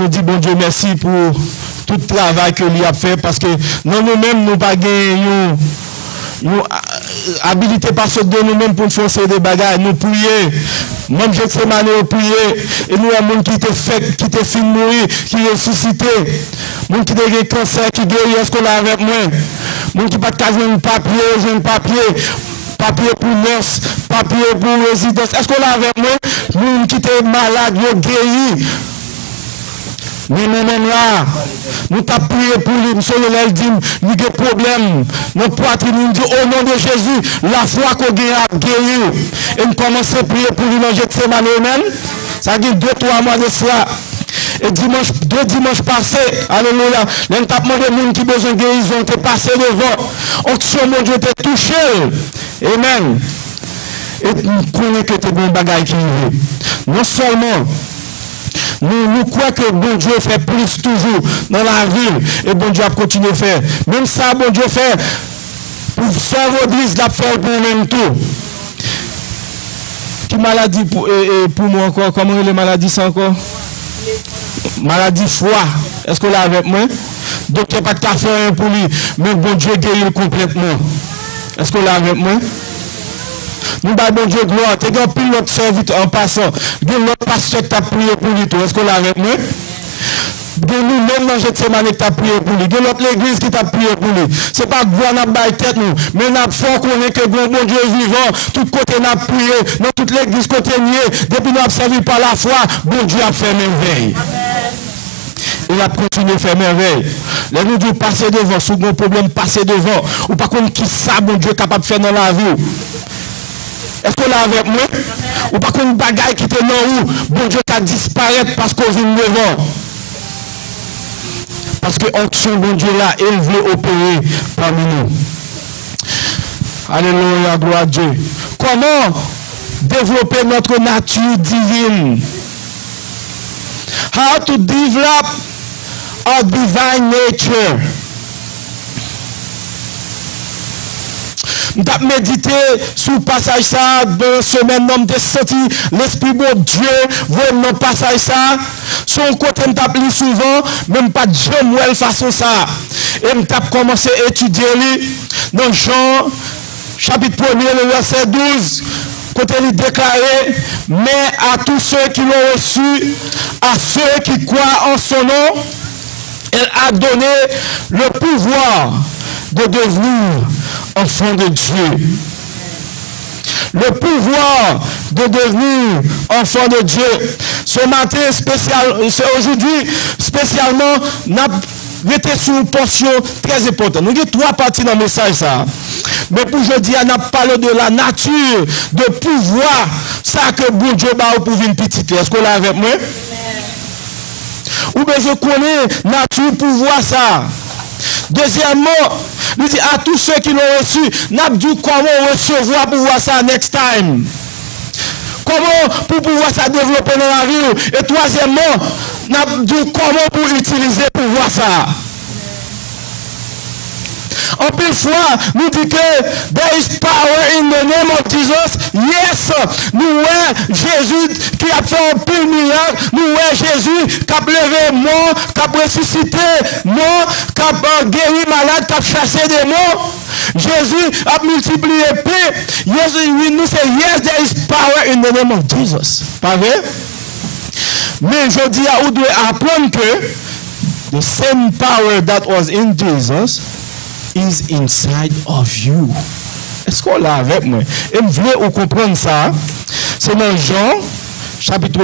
nous dit, bon Dieu, merci pour tout le travail que lui a fait, parce que nous-mêmes, nous pas gagné une habilité par ce de nous-mêmes pour faire des bagages, nous prier, même je sais manière prier, et nous avons monde qui te fait, qui te fait mourir, qui ressuscité, monde qui a cancer, qui guérit, est-ce qu'on l'a avec moi, monde qui pas de papier, papier pour nurse, papier pour résidence, est-ce qu'on l'a avec moi, monde qui est malade, guéri. Mais nous-mêmes là, nous t'avons prié pour lui, nous sommes là, il dit, nous avons des problèmes, notre poitrine, nous dit, au nom de Jésus, la foi qu'on a guéri, et nous commençons à prier pour lui dans Gethsemane même, ça dit 2-3 mois de cela. Et deux dimanches passés, alléluia, nous avons demandé aux gens qui ont besoin de guérison, tu es passé devant, onction, mon Dieu, t'es touché, amen. Et nous connaissons que tu es bon bagage qui arrive. Non seulement, nous croyons que bon Dieu fait plus toujours dans la ville et bon Dieu a continué à faire. Même ça, bon Dieu fait pour sauver l'église, la faire pour nous-mêmes tout. Qui maladie pour moi encore? Comment les maladies ça encore? Maladie foie. Est-ce que là avec moi? Docteur pas de faire pour lui, mais bon Dieu guérit complètement. Est-ce que là avec moi? Nous avons bon Dieu gloire. Tu as pris notre serviteur en passant. Notre pasteur qui a prié pour lui. Est-ce qu'on l'a avec moi? Nous, même dans Gethsemane, qui a prié pour lui. Notre l'église qui t'a prié pour lui. Ce n'est pas que nous avons tête nous. Mais nous avons connaît que bon Dieu vivant. Tout côté nous avons prié. Dans toute l'église côté nié. Depuis nous avons servi par la foi. Bon Dieu a fait merveille. Il a continué à faire merveille. Les nous disons passer devant. Si vous avez un problème, passer devant. Ou par contre, qui ça, bon Dieu est capable de faire dans la vie. Est-ce qu'on l'a avec moi? Ou pas qu'on bagaille qui était dans où? Bon Dieu qui a disparaître parce qu'on vient devant. Parce que l'onction bon Dieu là, il veut opérer parmi nous. Alléluia, gloire à Dieu. Comment développer notre nature divine? How to develop our divine nature? Nous avons médité sur le passage ça, dans la semaine, nous avons senti l'Esprit de Dieu, vraiment le passage ça. Son côté, nous avons lu souvent, même pas de jamais façon ça. Et nous avons commencé à étudier dans Jean, chapitre 1, le verset 12. Côté il déclaré, mais à tous ceux qui l'ont reçu, à ceux qui croient en son nom, elle a donné le pouvoir de devenir enfant de Dieu. Le pouvoir de devenir enfant de Dieu. Ce matin aujourd'hui, spécialement, nous avons été sur une portion très importante. Nous avons 3 parties dans le message. Ça. Mais pour aujourd'hui, on a parlé de la nature, de pouvoir, ça que bon Dieu va pour une petite. Est-ce qu'on l'a avec moi? Ou bien je connais nature, pouvoir, ça. Deuxièmement, nous dit à tous ceux qui l'ont reçu, nous avons dit comment recevoir pouvoir ça next time. Comment pour pouvoir ça développer dans la vie. Et troisièmement, nous avons dit comment pour utiliser pouvoir ça. En plus fois, nous dit que there is power in the name of Jesus. Yes, nous voyons Jésus qui a fait un pile miracle. Nous voyons Jésus qui a levé mort, qui a ressuscité mort, qui a guéri malade, qui a chassé des morts. Jésus a multiplié paix. Yes, nous say yes, there is power in the name of Jesus. Pas vrai? Mais je dis à vous devez apprendre que the same power that was in Jesus is inside of you. Est-ce qu'on l'a avec moi? Et vous voulez comprendre ça? C'est dans Jean chapitre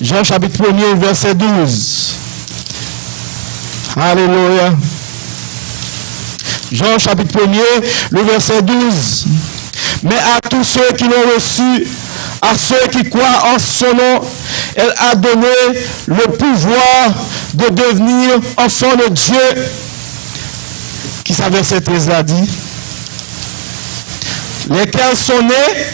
1, verset 12. Alléluia. Jean chapitre 1, le verset 12. Mais à tous ceux qui l'ont reçu, à ceux qui croient en son nom, elle a donné le pouvoir de devenir enfants de Dieu. Qui ça verset 13 là dit? Lesquels sont nés?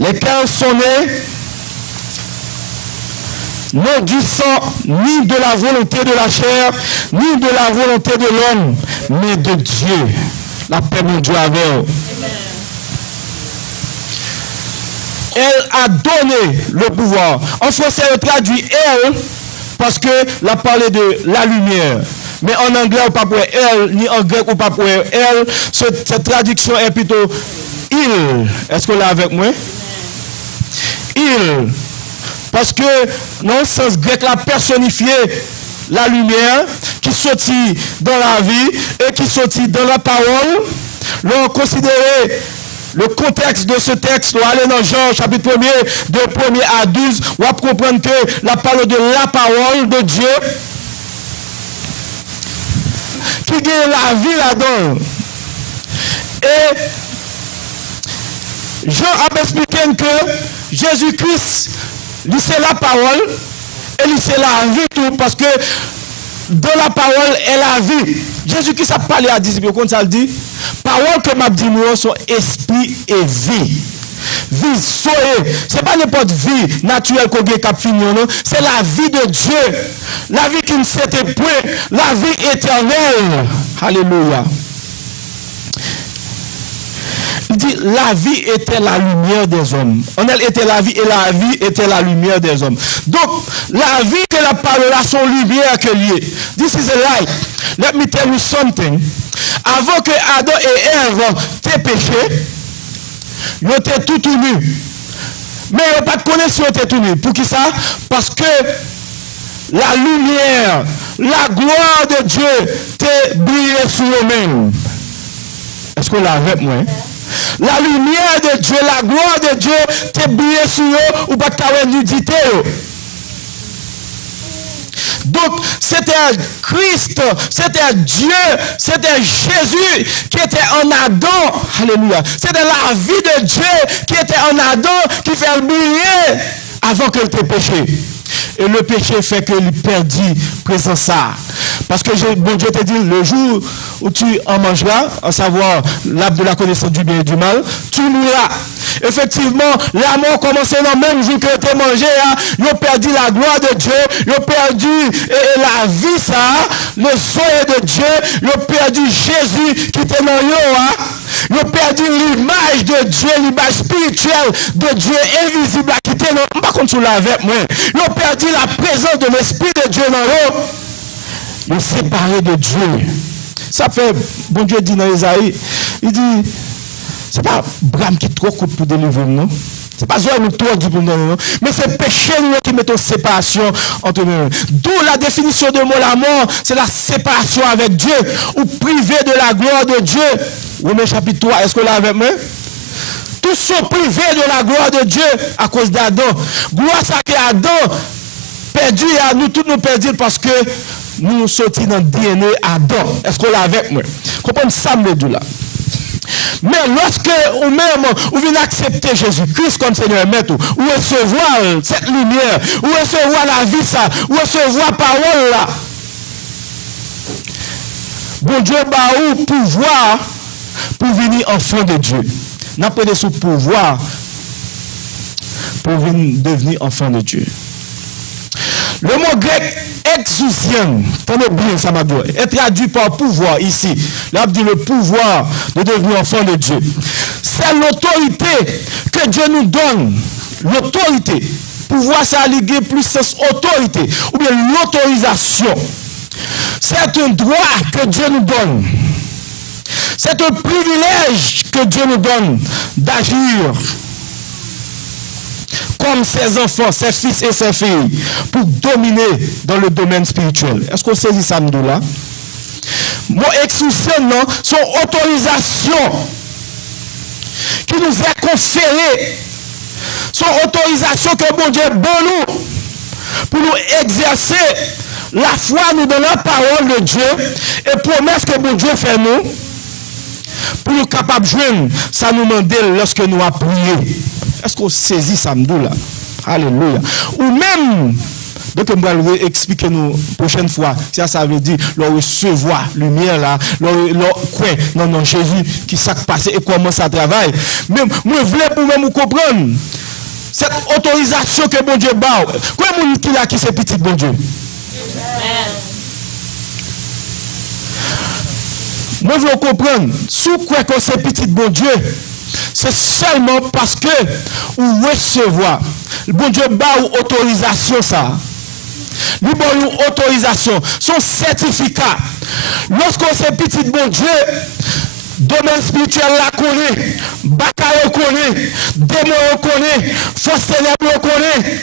Lesquels sont nés? Non du sang, ni de la volonté de la chair, ni de la volonté de l'homme, mais de Dieu. La paix de Dieu avec eux. Elle a donné le pouvoir. En français, on traduit elle parce que la parlé de la lumière. Mais en anglais, on ne peut pas pour elle, ni en grec, on ne peut pas pour elle. Cette traduction est plutôt il. Est-ce qu'on l'a avec moi? Il. Parce que, dans le sens grec, la personnifié la lumière qui sortit dans la vie et qui sortit dans la parole. L'on considérait le contexte de ce texte, on aller dans Jean chapitre 1er, de 1er à 12, on va comprendre que la parole de la parole de Dieu qui gagne la vie là-dedans. Et Jean a expliqué que Jésus-Christ, lui c'est la parole et lui c'est la vie tout, parce que dans la parole est la vie. Jésus-Christ a parlé à disciples, comme ça le dit, parole que m'a dit nous sont esprit et vie. Vie soyez, c'est pas n'importe vie naturelle qu'on a cap fini, non, c'est la vie de Dieu. La vie qui ne s'était point, la vie éternelle. Alléluia. Il dit, la vie était la lumière des hommes. En elle était la vie et la vie était la lumière des hommes. Donc, la vie que la parole a son lumière que liée. This is a light. Let me tell you something. Avant que Adam et Ève t'aient péché, ils étaient tout unis. Mais ils n'ont pas de connaissance, ils étaient tout unis. Pour qui ça? Parce que la lumière, la gloire de Dieu t'est brillée sur eux-mêmes. Est-ce qu'on l'a avec moi? La lumière de Dieu, la gloire de Dieu t'est brillée sur eux ou pas de nudité. Donc, c'était Christ, c'était Dieu, c'était Jésus qui était en Adam. Alléluia. C'était la vie de Dieu qui était en Adam qui fait briller avant qu'il ait péché. Et le péché fait qu'il perdit présence. Parce que bon Dieu te dit, le jour où tu en mangeras, à savoir l'arbre de la connaissance du bien et du mal, tu mourras. Effectivement, la mort commençait dans le même jour que tu as mangé. Ils ont perdu la gloire de Dieu, ils ont perdu la vie, ça, le soleil de Dieu, ils ont perdu Jésus qui était dans eux. Ils ont perdu l'image de Dieu, l'image spirituelle de Dieu invisible qui était dans eux. Par contre, tu l'as avec moi. Ils ont perdu la présence de l'Esprit de Dieu dans eux. Ils ont séparé de Dieu. Ça fait, bon Dieu dit dans Isaïe, il dit, c'est pas Bram qui trop coûte pour délivrer, non? C'est pas Zoé qui trop dit pour nous, non? Mais c'est péché nous qui met en séparation entre nous. D'où la définition de mot la mort, c'est la séparation avec Dieu, ou privé de la gloire de Dieu. Romains chapitre 3, est-ce que là avec moi? Tous sont privés de la gloire de Dieu à cause d'Adam. Gloire ça que Adam perdu, et nous tous nous perdus parce que nous sortis dans le DNA Adam. Est-ce qu'on l'a avec moi? Comprenez ça, me là. Mais lorsque ou même vous venez accepter Jésus-Christ comme Seigneur et Maître, ou recevoir cette lumière, ou recevoir la vie, ça, ou recevoir la parole là, bon Dieu bah ou pouvoir pour venir enfant de Dieu. N'a pas de sous pouvoir pour venir devenir enfant de Dieu. Le mot grec exousian, tenez bien ça m'a dit, est traduit par pouvoir ici. Là, dit le pouvoir de devenir enfant de Dieu. C'est l'autorité que Dieu nous donne. L'autorité. Pouvoir, ça a ligué plus sens autorité, ou bien l'autorisation. C'est un droit que Dieu nous donne. C'est un privilège que Dieu nous donne d'agir comme ses enfants, ses fils et ses filles, pour dominer dans le domaine spirituel. Est-ce qu'on saisit ça, nous, là? Mon exousian, non, son autorisation qui nous est conférée, son autorisation que bon Dieu bon nous, pour nous exercer la foi nous dans la parole de Dieu et promesse que bon Dieu fait nous, pour nous capables de joindre, ça nous demande lorsque nous avons prié. Est-ce qu'on saisit ça, là? Alléluia. Ou même, donc on va expliquer nous prochaine fois, ça veut dire, leur recevoir lumière là, leur quoi, non, Jésus qui s'est passé et comment ça travaille. Mais moi, je voulais pour même comprendre cette autorisation que bon Dieu bat. Quoi, mon qui là qui c'est petit bon Dieu? Moi, je veux comprendre, sous quoi que c'est petit bon Dieu, c'est seulement parce que vous recevoir. Le bon Dieu bat une autorisation ça. Lui bat une autorisation, son certificat. Lorsqu'on s'est petit bon Dieu, domaine spirituel la connaît, bataille connaît, démon connaît, force ténèbres connaît.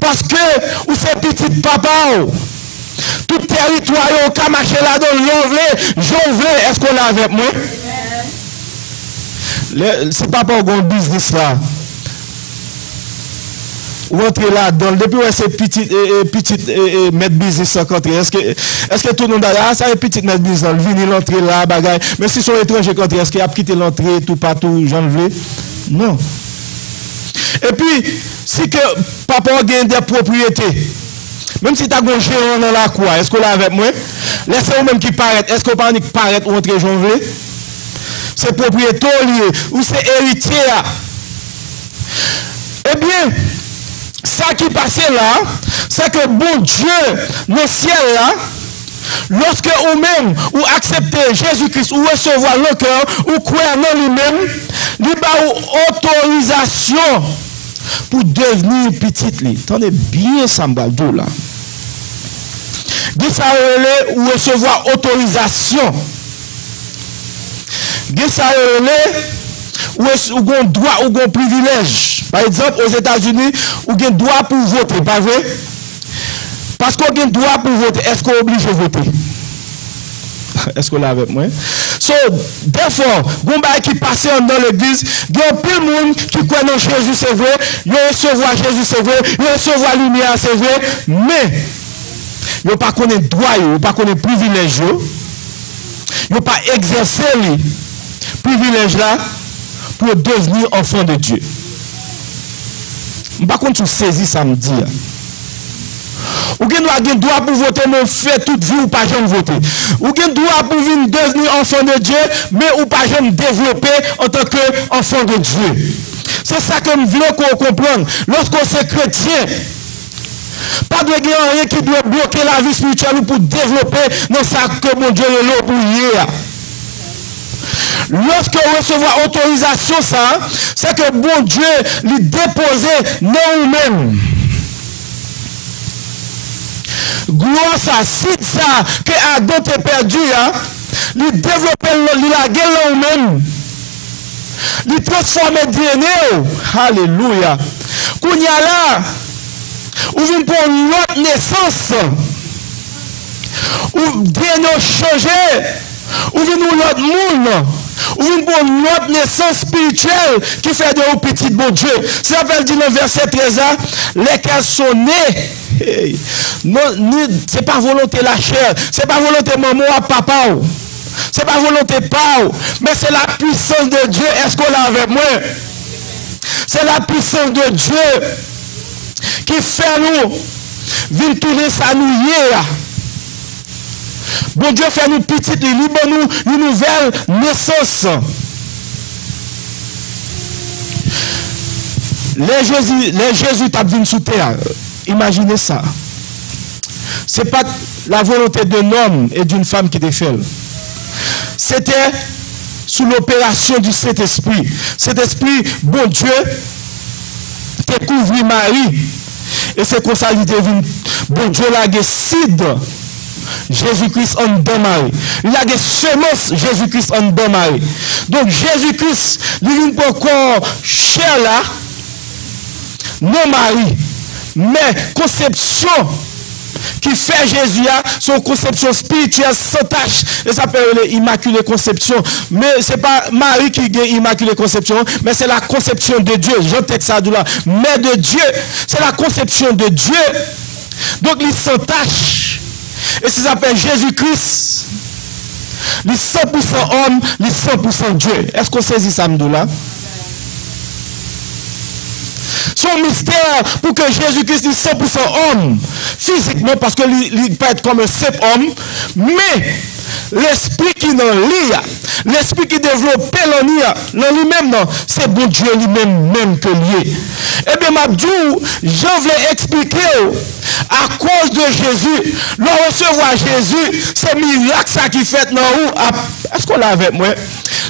Parce que vous c'est petit papa. Tout territoire au cas marché là-dedans, j'en est-ce qu'on l'a avec moi? C'est pas pour un business là. Vous entrez là-dedans, depuis où c'est petit mettre business à côté. Est-ce que tout le monde a là, ça est petit mettre business, venir l'entrée là, bagaille. Mais si son étranger côté, est-ce qu'il a quitté l'entrée tout partout, j'en veux? Non. Et puis, si que papa a des propriétés, même si tu as un géant dans la cour, est-ce qu'on l'a avec moi? Laissez-vous même qui paraît, est-ce qu'on parle de paraître ou entrer j'en veux? C'est propriétaire lié, ou c'est héritier. Eh bien, ça qui passait là, c'est que bon Dieu, dans le ciel là, lorsque vous-même, vous acceptez Jésus-Christ, ou recevoir le cœur, ou croire en lui-même, il a autorisation pour devenir petit. Tenez bien ça, m'baldo là. Dit ça, ou recevoir autorisation. Dit ça, ou un droit, ou un privilège. Par exemple, aux États-Unis, vous avez un droit pour voter, pas vrai? Parce qu'on a un droit pour voter, est-ce qu'on est obligé de voter? Est-ce qu'on l'a avec moi? So, therefore, il qui passe dans l'église, il y a plein de monde qui croit en Jésus, c'est vrai, il recevoir Jésus, c'est vrai, il recevoir la lumière, c'est vrai, mais il n'y a pas connaît droit, il n'y a pas connaît privilège, il n'y a pas exercer les privilèges là pour devenir enfant de Dieu. Par contre, tu saisis samedi. Ou gen droit pour voter, mais fait toute vie ou pas jamais voter. Ou gen droit pour devenir enfant de Dieu, mais ou pas jamais développer en tant qu'enfant de Dieu. C'est ça que je veux qu'on comprenne. Lorsqu'on est chrétien, pas de rien qui doit bloquer la vie spirituelle pour développer dans ça que mon Dieu est là pour hier. Lorsque vous recevez autorisation, ça, c'est que bon Dieu lui déposer dans nous-mêmes. Gloire ça, si ça, que Adam t'est perdu, hein, lui développer, lui la gueule nous-mêmes. Lui transformer DNA. Alléluia. Qu'on y a là, ou vient pour l'autre naissance, ou DNA changer, ou vient nous l'autre monde. Ou une bonne naissance spirituelle qui fait de vous petit bon Dieu. Ça veut dire dans le verset 13, lesquels sont nés. Hey. Ce n'est pas volonté la chair, ce n'est pas volonté maman ou papa. Ce n'est pas volonté papa, mais c'est la puissance de Dieu. Est-ce qu'on l'a avec moi? C'est la puissance de Dieu qui fait nous venir tourner sa nouillère. Bon Dieu fait nous petites, il nous une nouvelle naissance. Les Jésus t'a venu sous terre. Imaginez ça. Ce n'est pas la volonté d'un homme et d'une femme qui était fait. C'était sous l'opération du Saint-Esprit. Cet esprit, bon Dieu, découvrit Marie. Et c'est comme ça qu'il devine. Bon Dieu l'a cidre. Jésus-Christ en dedans Marie. Il a des semences Jésus-Christ en dedans Marie. Donc Jésus-Christ, il vient pour corps cher là, non Marie, mais conception qui fait Jésus, son conception spirituelle sans tâche. Et ça s'appelle l'Immaculée Conception. Mais ce n'est pas Marie qui a l'Immaculée Conception, mais c'est la conception de Dieu. J'entends ça de là. Mais de Dieu, c'est la conception de Dieu. Donc il sans tâche. Et ça s'appelle Jésus-Christ. Il 100% homme, il 100% Dieu. Est-ce qu'on saisit ça là? Son mystère pour que Jésus-Christ est 100% homme, physiquement, parce qu'il peut être comme un simple homme, mais l'esprit qui dans lui, l'esprit qui développe dans lui-même, c'est bon Dieu lui-même même que lui. Eh bien, Mabdou, je voulais expliquer À cause de Jésus, l'on recevoir Jésus, c'est miracle ça qui fait dans où. Est-ce qu'on l'a avec moi?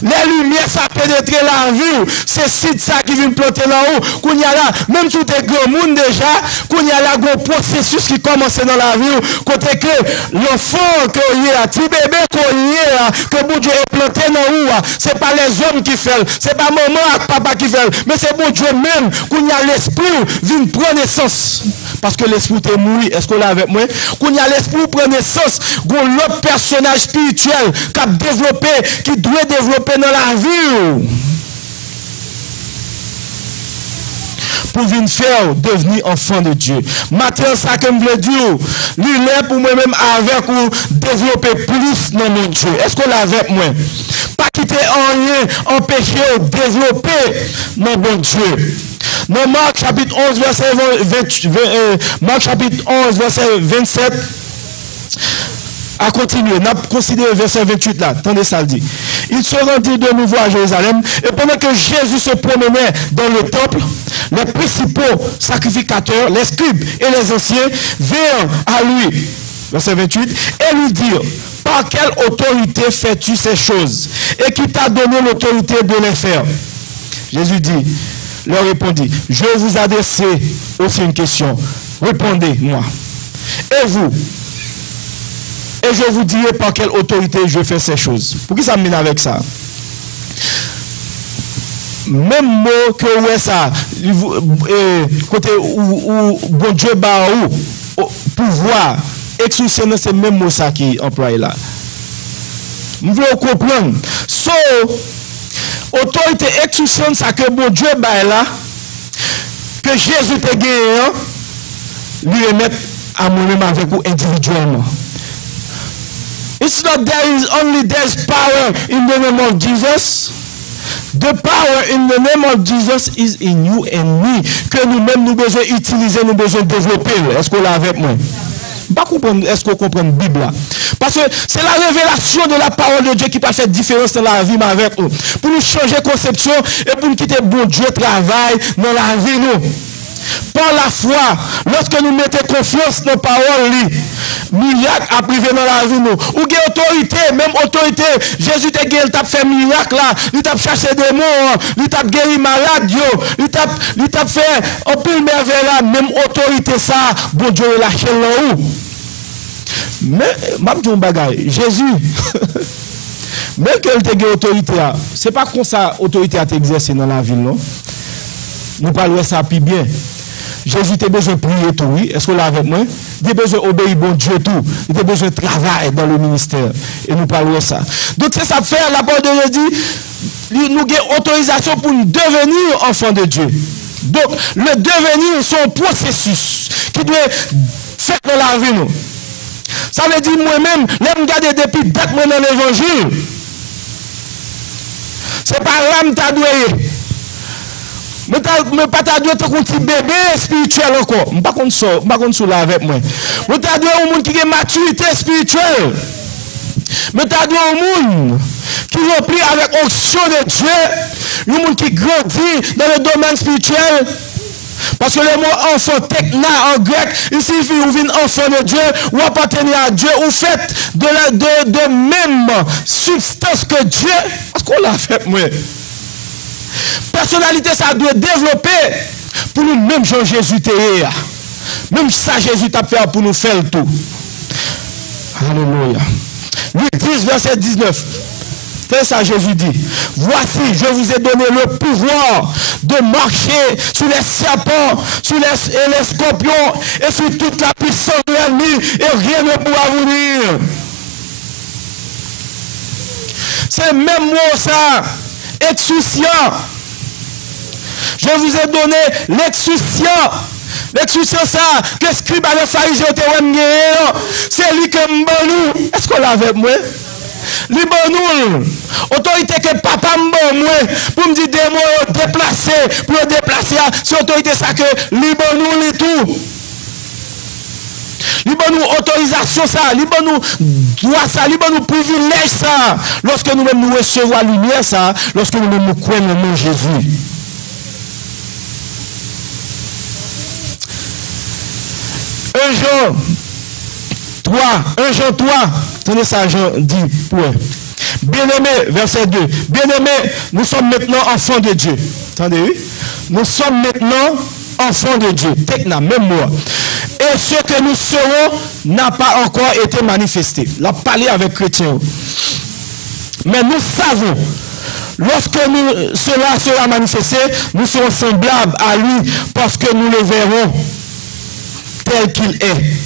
Les lumières, ça pénètre la vie. C'est ça qui vient planter là-haut. Qu'on y a là, même tout est grand monde déjà, qu'on y a là un processus qui commence dans la vie. Côté que l'enfant qu'on y a, petit bébé qu'on y a, que bon Dieu est planté dans où, c'est pas les hommes qui font, c'est pas maman et papa qui font, mais c'est bon Dieu même, qu'on y a l'esprit vient prendre naissance. Parce que l'esprit est mouillé. Est-ce qu'on l'a avec moi? Qu'on y a l'esprit prend naissance, qu'on l'autre personnage spirituel qui a développé, qui doit développer dans la vie. Pour venir faire devenir enfant de Dieu. Maintenant, ça que je veux dire, lui est pour moi-même avec ou développer plus dans mon Dieu. Est-ce qu'on l'a avec moi? Pas quitter en rien, empêcher ou développer dans mon Dieu. Dans Marc chapitre 11, Marc chapitre 11, verset 27, à continuer, on a considéré verset 28 là, attendez ça le dit. Il se rendit de nouveau à Jérusalem, et pendant que Jésus se promenait dans le temple, les principaux sacrificateurs, les scribes et les anciens vinrent à lui, verset 28, et lui dirent, par quelle autorité fais-tu ces choses? Et qui t'a donné l'autorité de les faire? Jésus dit, leur répondit, je vous adresse aussi une question. Répondez-moi. Et vous? Et je vous dirai par quelle autorité je fais ces choses. Pour qui ça me mène avec ça? Même mot que ouais ça, côté où bon Dieu bat où pouvoir, exoucier, c'est même mot ça qui est employé là. Vous voulez comprendre? So, autorité exouciante, ça que bon Dieu bat là, que Jésus te guéri, lui remettre à moi-même avec vous individuellement. It's not there's power in the name of Jesus. The power in the name of Jesus is in you and me. Que nous-mêmes nous besoin utiliser, nous besoin développer. Est-ce qu'on l'a avec moi? Pas comprendre, est-ce qu'on comprend la Bible là? Parce que c'est la révélation de la parole de Dieu qui peut faire différence dans la vie avec nous. Pour nous changer de conception et pour nous quitter bon Dieu travail dans la vie nous. Par la foi, lorsque nous mettons confiance dans la parole, miracle a privé dans la vie nous. Ou il y a autorité, même autorité. Jésus te guéri, il t'a fait miracle là, il t'a cherché des mots, il t'a guéri malade, il t'a fait un peu merveille là, même autorité ça, bon Dieu lâché là où. Mais, je dis un bagage, Jésus, même qu'il te guéri autorité, c'est pas comme ça autorité a été exercée dans la ville, non? Nous parlons ça plus bien. Jésus a besoin de prier tout, oui. Est-ce que là avec moi? Il a besoin d'obéir bon Dieu tout. Il a besoin de travailler dans le ministère. Et nous parlons ça. Donc c'est ça faire, la parole de Dieu dit, nous avons autorisation pour nous devenir enfants de Dieu. Donc le devenir, c'est un processus qui doit faire dans la vie. Nous. Ça veut dire moi-même, je me garde depuis date dans l'évangile. C'est pas là que tu dois. Mais pas ta doit être un petit bébé spirituel encore. Je ne sais pas contre ça avec moi. Mais tu dois un monde qui a une maturité spirituelle. Mais tu dois un monde qui est rempli avec l'onction de Dieu. Un monde qui grandit dans le domaine spirituel. Parce que le mot enfant, tekna en grec, il signifie ou vient enfant de Dieu, ou appartenir à Dieu, ou fait de même substance que Dieu. Parce qu'on l'a fait, moi. Personnalité, ça doit développer pour nous, même Jean-Jésus t'est. Même ça, Jésus t'a fait pour nous faire tout. Alléluia. Luc 10, verset 19. C'est ça, Jésus dit. Voici, je vous ai donné le pouvoir de marcher sur les serpents, sur les scorpions et sur toute la puissance de l'ennemi et rien ne pourra vous nuire. C'est même mot ça. Exouciant. Je vous ai donné l'exouciant. L'exouciant ça, que scribe avec pharisien, c'est lui que m'banou. Est-ce qu'on l'a avec moi? Libanou, autorité que papa m'a moi pour me dire des mots déplacés, pour déplacer, c'est autorité ça que Libanou les tout. Libanou autorisation ça, Libanou droit ça, Libanou privilège ça. Lorsque nous-mêmes nous recevons la lumière ça, lorsque nous-mêmes nous croyons au nom de Jésus. Jean 3, 1 Jean 3, tenez ça, Jean dit, ouais. Bien-aimé, verset 2. Bien-aimé, nous sommes maintenant enfants de Dieu. Attendez, oui? Nous sommes maintenant enfants de Dieu. Techna, même moi. Et ce que nous serons n'a pas encore été manifesté. Là, parler avec chrétiens. Mais nous savons, lorsque cela sera manifesté, nous serons semblables à lui parce que nous le verrons tel qu'il est.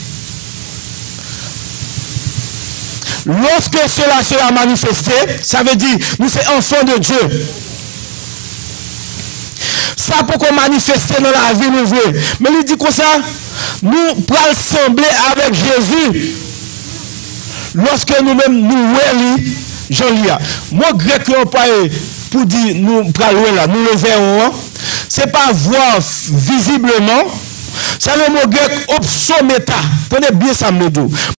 Lorsque cela sera manifesté, ça veut dire nous sommes enfants de Dieu. Ça pour qu'on manifeste dans la vie nous veut. Mais il dit comme ça, nous pourrons sembler avec Jésus. Lorsque nous-mêmes nous voyons Jean-Lia. Moi, grec, pour dire nous pourrons là, nous le verrons. Ce n'est pas voir visiblement. C'est le mot grec opsometa. Prenez bien ça, me dit.